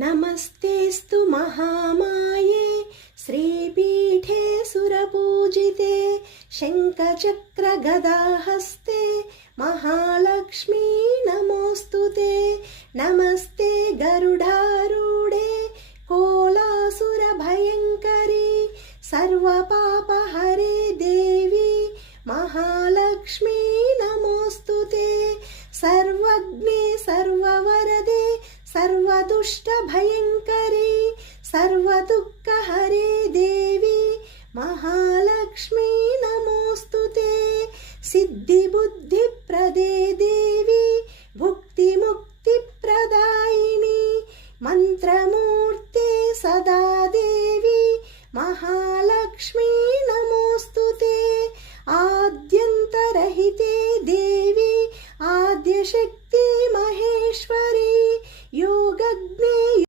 नमस्तेस्तु महामाये श्रीपीठे सुरपूजिते शङ्खचक्रगदाहस्ते महालक्ष्मी नमोऽस्तुते। नमस्ते गरुडारूढे कोलासुरभयङ्करी सर्वपापहरे देवी महालक्ष्मी नमोऽस्तुते। सर्वज्ञे सर्ववरदे सर्वदुष्टभयङ्करी सर्वदुःखहरे देवी महालक्ष्मी नमोऽस्तुते। सिद्धिबुद्धिप्रदे